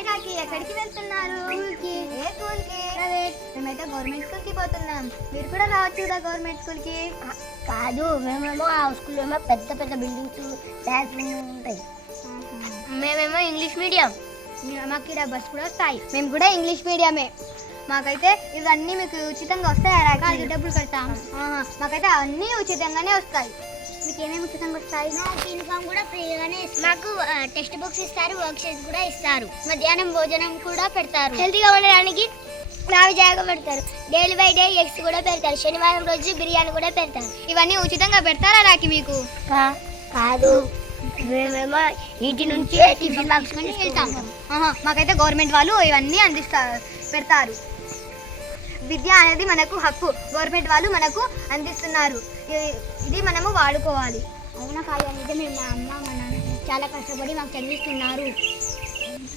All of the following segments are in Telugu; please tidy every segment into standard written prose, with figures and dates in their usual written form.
హాయ్ రాఖీ, ఎక్కడికి వెళ్తున్నారు? ఏ స్కూల్ కి? మేమైతే గవర్నమెంట్ స్కూల్ కి పోతున్నాం. మీరు కూడా రావచ్చు కదా గవర్నమెంట్ స్కూల్ కి. కాదు, మేమేమో ఆ స్కూల్లో ఏమో పెద్ద పెద్ద బిల్డింగ్స్ క్లాస్ రూమ్ ఉంటాయి. మేమేమో ఇంగ్లీష్ మీడియం. మాకు ఇక్కడ బస్ కూడా వస్తాయి. మేము కూడా ఇంగ్లీష్ మీడియమే. మాకైతే ఇవన్నీ మీకు ఉచితంగా వస్తాయి రాఖీ? డబ్బులు కడతాం. మాకైతే అన్నీ ఉచితంగానే వస్తాయి. మీకు ఏమేమి ఉచితంగా వస్తాయి? మాకు యూనిఫామ్ కూడా ఫ్రీగానే ఇస్తారు. మాకు టెక్స్ట్ బుక్స్ ఇస్తారు, వర్క్ షీట్స్ కూడా ఇస్తారు. మధ్యాహ్నం భోజనం కూడా పెడతారు. హెల్తీగా ఉండడానికి నావి జాగా పెడతారు. డైలీ బై డే ఎగ్స్ కూడా పెడతారు. శనివారం రోజు బిర్యానీ కూడా పెడతారు. ఇవన్నీ ఉచితంగా పెడతారా రాఖీ మీకు? కాదు, మేమేమో ఇంటి నుంచి టిఫిన్ బాక్స్ కొని వెళ్తాం. మాకైతే గవర్నమెంట్ వాళ్ళు ఇవన్నీ పెడతారు. విద్య అనేది మనకు హక్కు. గవర్నమెంట్ వాళ్ళు మనకు అందిస్తున్నారు. ఇది మనము వాడుకోవాలి. అవునా కాదు అంటే మేము మా అమ్మ మా నాన్న చాలా కష్టపడి మాకు చదివిస్తున్నారు.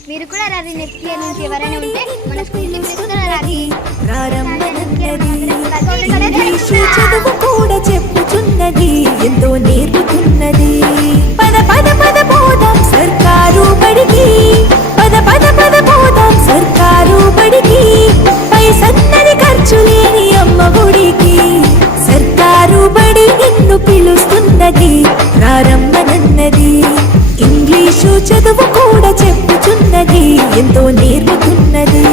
మీరు కూడా రాది. నెక్స్ట్ ఇయర్ నుంచి ఎవరైనా ఉంటే మన స్కూల్కి పిలుస్తున్నారు రాది. చదువు కూడా చెప్పుచున్నది, ఎంతో నేర్పుతున్నది. పద పద పద పోదాం సర్కారు బడికి, పద పద పద పోదాం సర్కారు బడికి. పైసన్నది ఖర్చు లేని అమ్మ గుడికి. సర్కారు బడి నిన్ను పిలుస్తున్నది, ప్రారంభనన్నది. ఇంగ్లీషు చదువు కూడా చెప్పుచున్నది, ఎంతో నేర్పుతున్నది.